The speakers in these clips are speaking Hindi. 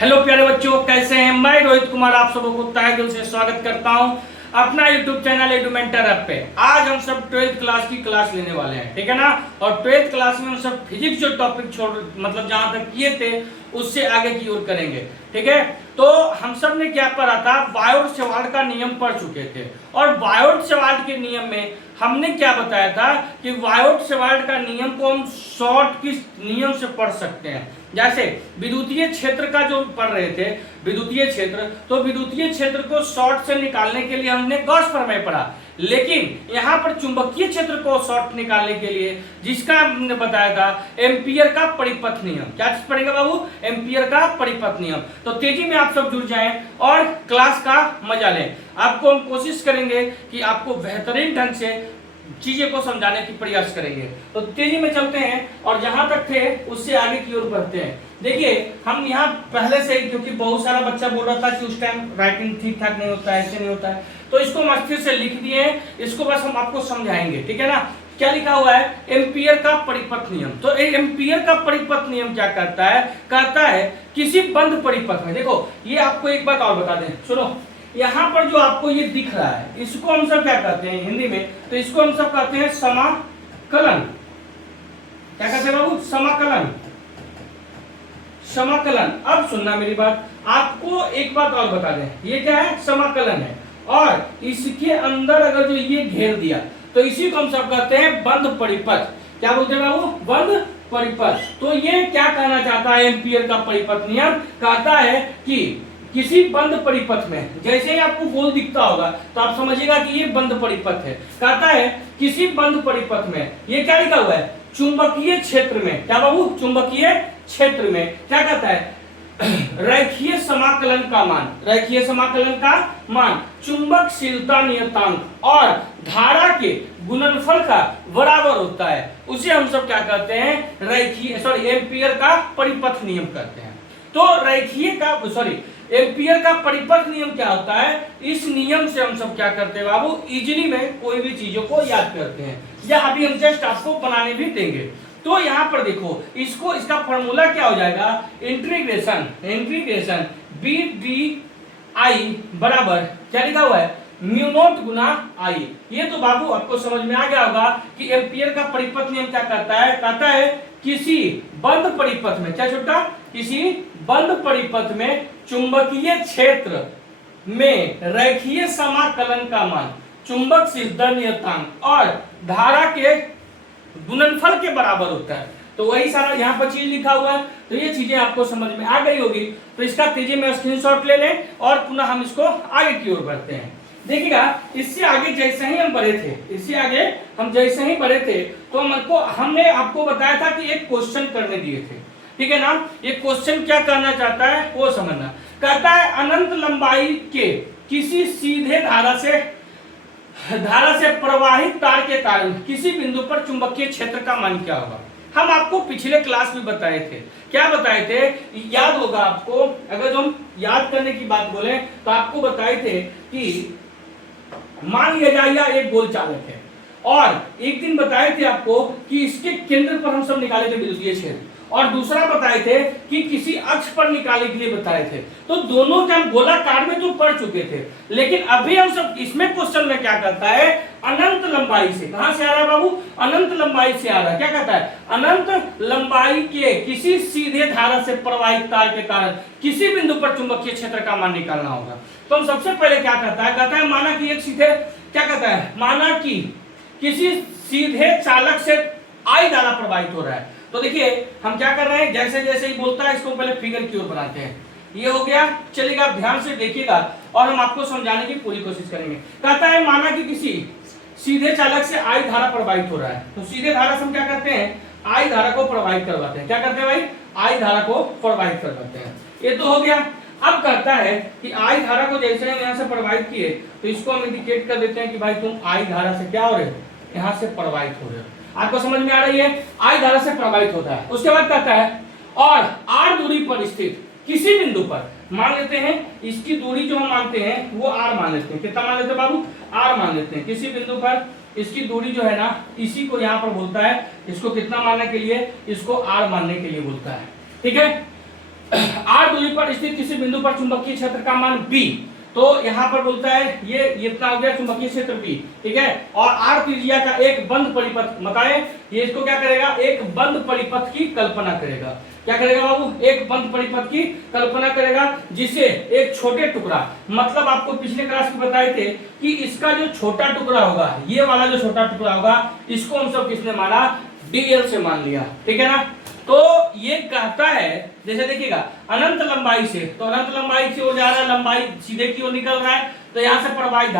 हेलो प्यारे बच्चों, कैसे हैं? मैं रोहित कुमार आप सबको को तहे दिल से स्वागत करता हूं अपना यूट्यूब चैनल एडुमेंटर ऐप पे। आज हम सब 12th क्लास की क्लास लेने वाले हैं, ठीक है ना। और 12th क्लास में हम सब फिजिक्स जो टॉपिक छोड़ मतलब जहां तक किए थे उससे आगे की ओर करेंगे, ठीक है। तो हम सब ने क्या पढ़ा था, बायोट-सेवार्ट का नियम पढ़ चुके थे। और बायोट-सेवार्ट के नियम में हमने क्या बताया था कि बायोट-सेवार्ट का नियम को हम शॉर्ट किस नियम से पढ़ सकते हैं। जैसे विद्युतीय क्षेत्र का जो पढ़ रहे थे, विद्युतीय क्षेत्र, तो विद्युतीय क्षेत्र को शॉर्ट से निकालने के लिए हमने गॉस प्रमेय पढ़ा। लेकिन यहाँ पर चुंबकीय क्षेत्र को शॉर्ट निकालने के लिए जिसका हमने बताया था एम्पियर का परिपथ नियम। क्या चीज पढ़ेगा बाबू? एम्पियर का परिपथ नियम। तो तेजी में आप सब जुड़ जाएं और क्लास का मजा लें। आपको हम कोशिश करेंगे कि आपको बेहतरीन ढंग से चीजें को समझाने की प्रयास करेंगे। तो तेजी में चलते हैं और जहां तक थे उससे आगे की ओर बढ़ते हैं। देखिए, हम यहाँ पहले से ही, क्योंकि बहुत सारा बच्चा बोल रहा था कि उस टाइम राइटिंग ठीक ठाक नहीं होता है, ऐसे नहीं होता है, तो इसको हम अच्छे से लिख दिए हैं। इसको बस हम आपको समझाएंगे, ठीक है ना। क्या लिखा हुआ है? एम्पियर का परिपथ नियम। तो एम्पियर का परिपथ नियम क्या कहता है? कहता है किसी बंद परिपथ में, देखो ये आपको एक बात और बता दें, सुनो। यहाँ पर जो आपको ये दिख रहा है इसको हम सब क्या कहते हैं हिंदी में? तो इसको हम सब कहते हैं समाकलन। क्या कहते हैं बाबू? समाकलन। समाकलन। अब सुनना मेरी बात, आपको एक बात और बता दें, ये क्या है? समाकलन है। और इसके अंदर अगर जो ये घेर दिया तो इसी को हम सब कहते हैं बंद परिपथ। क्या बोलते हैं बाबू? बंद परिपथ। तो ये क्या कहना चाहता है एम्पियर का परिपथ नियम? कहता है कि किसी बंद परिपथ में, जैसे ही आपको गोल दिखता होगा तो आप समझिएगा कि ये बंद परिपथ है। कहता है किसी बंद परिपथ में, ये क्या लिखा हुआ है? चुंबकीय क्षेत्र में। क्या बाबू? चुंबकीय क्षेत्र में क्या कहता है? रैखिक समाकलन का मान, रैखिक समाकलन का मान, चुंबकशीलता नियतांक और धारा के गुणनफल का बराबर होता है। उसे हम सब क्या कहते हैं? रैखिक एम्पियर का परिपथ नियम कहते हैं। तो रैखिक का एम्पियर का परिपथ नियम क्या होता है? इस नियम से हम सब क्या करते हैं बाबू? इजीली में कोई भी चीजों को याद करते हैं, या अभी हम जस्ट आपको बनाने भी देंगे। तो यहाँ पर देखो, इसको इसका फॉर्मूला क्या हो जाएगा? इंटीग्रेशन बी डी आई बराबर क्या लिखा हुआ है? म्यू नॉट गुना आई। ये तो बाबू आपको समझ में आ गया होगा कि एम्पियर का परिपथ नियम क्या कहता है? कहता है किसी बंद परिपथ में, क्या छोटा? किसी बंद परिपथ में चुंबकीय क्षेत्र में रैखिक समाकलन का मान, चुंबकशीलता नियतांक और धारा के गुणनफल के बराबर होता है। तो वही सारा यहाँ पर चीज लिखा हुआ है। तो ये चीजें आपको समझ में आ गई होगी। तो इसका तेजी में स्क्रीनशॉट ले लें और पुनः हम इसको आगे की ओर बढ़ते हैं। देखिएगा, इससे आगे जैसे ही हम बढ़े थे, इससे आगे हम जैसे ही बढ़े थे तो हमने आपको बताया था कि एक क्वेश्चन करने दिए थे, ठीक है ना। ये क्वेश्चन क्या कहना चाहता है वो समझना। कहता है अनंत लंबाई के किसी सीधे धारा से प्रवाहित तार के कारण किसी बिंदु पर चुंबकीय क्षेत्र का मान क्या होगा? हम आपको पिछले क्लास में बताए थे। क्या बताए थे? याद होगा आपको, अगर जो हम याद करने की बात बोले तो आपको बताए थे कि मान लिया जाए एक गोल चालक है, और एक दिन बताए थे आपको कि इसके केंद्र पर हम सब निकाले थे विद्युतीय क्षेत्र, और दूसरा बताए थे कि किसी अक्ष पर निकालने के लिए बताए थे। तो दोनों हम गोलाकार में तो पढ़ चुके थे, लेकिन अभी हम सब इसमें क्वेश्चन में क्या कहता है? अनंत लंबाई से। कहां से आ रहा है बाबू? अनंत लंबाई से आ रहा है। क्या कहता है? अनंत लंबाई के किसी सीधे धारा से प्रवाहित तार के कारण किसी बिंदु पर चुंबकीय क्षेत्र का मान निकालना होगा। तो हम सबसे पहले क्या कहता है? कहता है माना कि एक सीधे, क्या कहता है? माना कि किसी सीधे चालक से आई धारा प्रवाहित हो रहा है। तो देखिए हम क्या कर रहे हैं, जैसे जैसे ही बोलता है इसको पहले फिगर की ओर बनाते हैं। ये हो गया, चलिएगा ध्यान से देखिएगा और हम आपको समझाने की पूरी कोशिश करेंगे। कहता है माना कि किसी सीधे चालक से आई धारा प्रवाहित हो रहा है। तो सीधे धारा से हम क्या करते हैं? आई धारा को प्रवाहित करवाते हैं। क्या करते हैं भाई? आई धारा को प्रवाहित करवाते हैं। ये तो हो गया। अब कहता है कि आई धारा को जैसे हम यहाँ से प्रवाहित किए तो इसको हम इंडिकेट कर देते हैं कि भाई तुम आई धारा से क्या हो रहे हो? यहाँ से प्रवाहित हो रहे हो। आपको समझ में आ रही है? आई धारा से प्रवाहित होता है। उसके बाद कहता है और आर दूरी पर स्थित किसी बिंदु पर, मान लेते हैं इसकी दूरी जो हम मानते हैं वो आर मान लेते हैं। कितना मान लेते हैं बाबू? आर मान लेते हैं। किसी बिंदु पर इसकी दूरी जो है ना, इसी को यहाँ पर बोलता है, इसको कितना मानने के लिए? इसको आर मानने के लिए बोलता है, ठीक है। आर दूरी पर स्थित किसी बिंदु पर चुंबकीय क्षेत्र का मान बी। तो यहाँ पर बोलता है ये इतना हो गया चुंबकीय क्षेत्र बी, ठीक है। और आर त्रिज्या का एक बंद परिपथ बताए, ये इसको क्या करेगा, एक बंद परिपथ की कल्पना करेगा। क्या करेगा बाबू, एक बंद परिपथ की कल्पना करेगा, जिसे एक छोटे टुकड़ा, मतलब आपको पिछले क्लास में बताए थे कि इसका जो छोटा टुकड़ा होगा, ये वाला जो छोटा टुकड़ा होगा, इसको हम सब किसने माना, डीएल से मान लिया, ठीक है ना। तो ये कहता है, जैसे देखिएगा अनंत लंबाई से, तो अनंत लंबाई की ओर जा रहा है, लंबाई सीधे की ओर निकल रहा है, तो यहाँ से प्रवाहित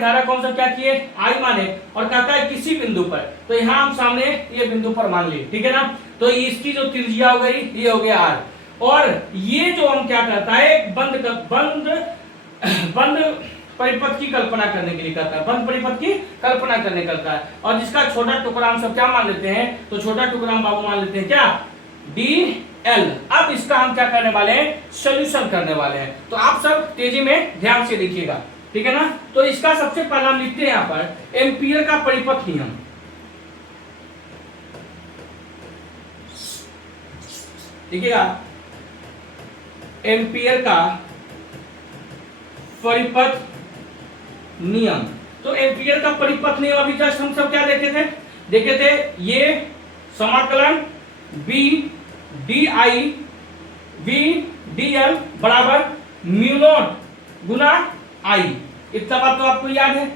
धारा कौन सा क्या किए, आई माने, और कहता है किसी बिंदु पर, तो यहाँ हम सामने ये बिंदु पर मान लिए, ठीक है ना। तो इसकी जो त्रिज्या हो गई ये हो गया आर, और ये जो हम क्या करता है, बंद परिपथ की कल्पना करने के लिए करता है, बंद परिपथ की कल्पना करने करता है, और जिसका छोटा टुकड़ा हम सब क्या मान लेते हैं, तो छोटा टुकड़ा हम बाबू मान लेते हैं क्या, डी एल। अब इसका हम क्या करने वाले हैं, सोल्यूशन करने वाले हैं। तो आप सब तेजी में ध्यान से देखिएगा, ठीक है ना। तो इसका सबसे पहला हम लिखते हैं यहाँ पर एम्पियर का परिपथ नियम, देखिएगा एम्पियर का परिपथ नियम। तो एम्पियर का परिपथ नियम अभी जस्ट हम सब क्या देखे थे, ये समाकलन B D I V D L बराबर म्यू नॉट गुना आई, इतना बात तो आपको याद है।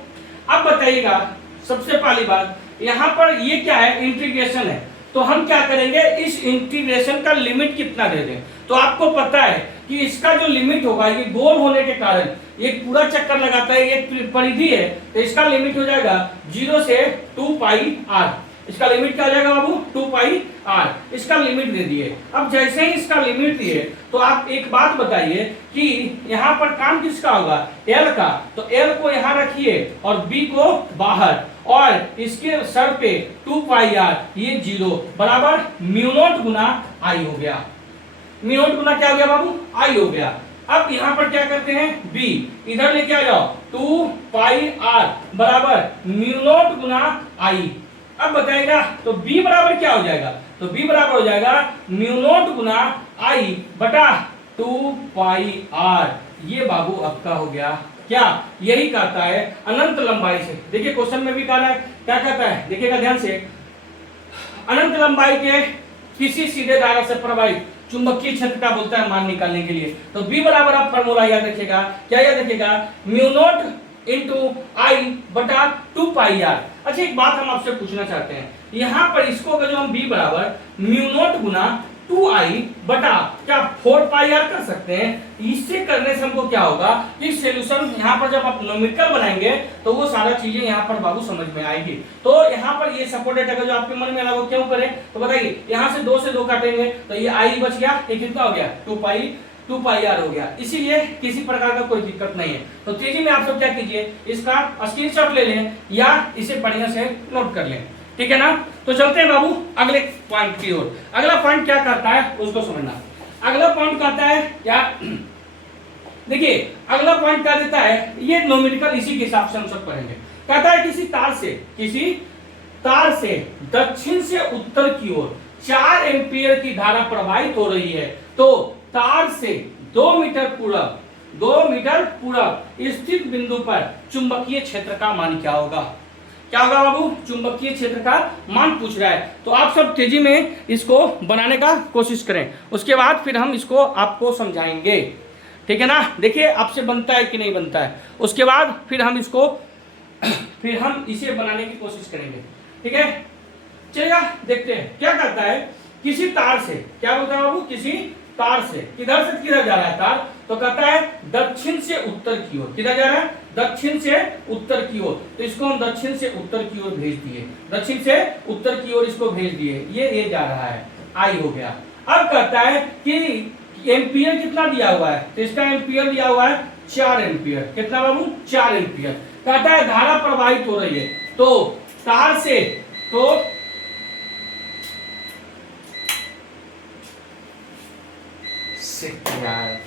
अब बताइएगा सबसे पहली बात, यहां पर ये क्या है, इंटीग्रेशन है, तो हम क्या करेंगे, इस इंटीग्रेशन का लिमिट कितना दे दें। तो आपको पता है कि इसका जो लिमिट होगा, ये गोल होने के कारण ये पूरा चक्कर लगाता है, ये परिधि है, तो इसका लिमिट हो जाएगा 0 से 2 पाई आर। इसका लिमिट क्या हो जाएगा बाबू, 2 पाई आर, इसका लिमिट दे दिए। अब जैसे ही इसका लिमिट दिए, तो आप एक बात बताइए कि यहाँ पर काम किसका होगा, एल का, तो एल को यहाँ रखिए और बी को बाहर, और इसके सर पे 2 पाई आर, ये 0 बराबर म्यू नॉट गुना आई हो गया। म्यू नॉट गुना क्या हो गया बाबू, आई हो गया। अब यहाँ पर क्या करते हैं, बी इधर लेके आ जाओ, 2 पाई आर बराबर म्यू नॉट गुना आई। अब बताएगा तो b बराबर क्या हो जाएगा, तो b बराबर हो जाएगा म्यू नॉट गुना आई बटा 2 पाई आर। ये बाबू आपका हो गया क्या, यही कहता है अनंत लंबाई से। देखिए क्वेश्चन में भी कह रहा है, क्या कहता है, देखिएगा ध्यान से, अनंत लंबाई के किसी सीधे धारा से प्रवाहित चुंबकीय क्षेत्र का बोलता है मान निकालने के लिए। तो b बराबर आप फॉर्मूला याद रखिएगा, क्या याद रखिएगा, म्यू नॉट इंटू आई बटा 2 पाई आर। अच्छा एक बात हम आपसे पूछना चाहते हैं, यहाँ पर इसको अगर जो हम b बराबर म्यू नॉट गुना 2 आई बटा क्या 4 पाई आर कर सकते हैं। इससे करने से हमको क्या होगा, कि सॉल्यूशन यहाँ पर जब आप न्यूमेरिकल बनाएंगे तो वो सारा चीजें यहाँ पर बाबू समझ में आएगी। तो यहाँ पर ये सपोर्टेड अगर जो आपके मन में लगा वो क्यों करें, तो बताइए, यहाँ से 2 से 2 काटेंगे तो ये आई बच गया, ये कितना हो गया, 2 पाई आर हो गया। इसीलिए किसी प्रकार का कोई दिक्कत नहीं है। तो तेजी में आप सब क्या कीजिए, इसका स्क्रीनशॉट ले लें या इसे बढ़िया से नोट कर लें, ठीक है ना। तो चलते हैं बाबू अगले पॉइंट की ओर। अगला पॉइंट क्या करता है उसको समझना। अगला पॉइंट कहता है क्या, देखिए अगला पॉइंट क्या देता है, ये न्यूमेरिकल इसी के हिसाब से हम सब पढ़ेंगे। कहता है किसी तार से दक्षिण से उत्तर की ओर 4 एम्पीयर की धारा प्रवाहित हो रही है, तो तार से 2 मीटर पूरब स्थित बिंदु पर चुंबकीय क्षेत्र का मान क्या होगा। क्या होगा बाबू, चुंबकीय क्षेत्र का मान पूछ रहा है। तो आप सब तेजी में इसको बनाने का कोशिश करें, उसके बाद फिर हम इसको आपको समझाएंगे, ठीक है ना। देखिए आपसे बनता है कि नहीं बनता है, उसके बाद फिर हम इसे बनाने की कोशिश करेंगे, ठीक है। चलिए देखते हैं क्या करता है, किसी तार से, क्या बोलता है बाबू, किसी तार से, किधर से किधर जा रहा है तार, तो कहता है दक्षिण से उत्तर की ओर। किधर जा रहा है, दक्षिण से उत्तर की ओर। तो इसको हम दक्षिण से उत्तर की ओर भेज दिए, दक्षिण से उत्तर की ओर इसको भेज दिए, ये जा रहा है, आई हो गया। अब कहता है कि एम्पियर कितना दिया हुआ है, तो इसका एम्पियर दिया हुआ है 4 एम्पियर। कितना बाबू, 4 एम्पियर। कहता है धारा प्रवाहित हो रही है, तो तार से, तो यार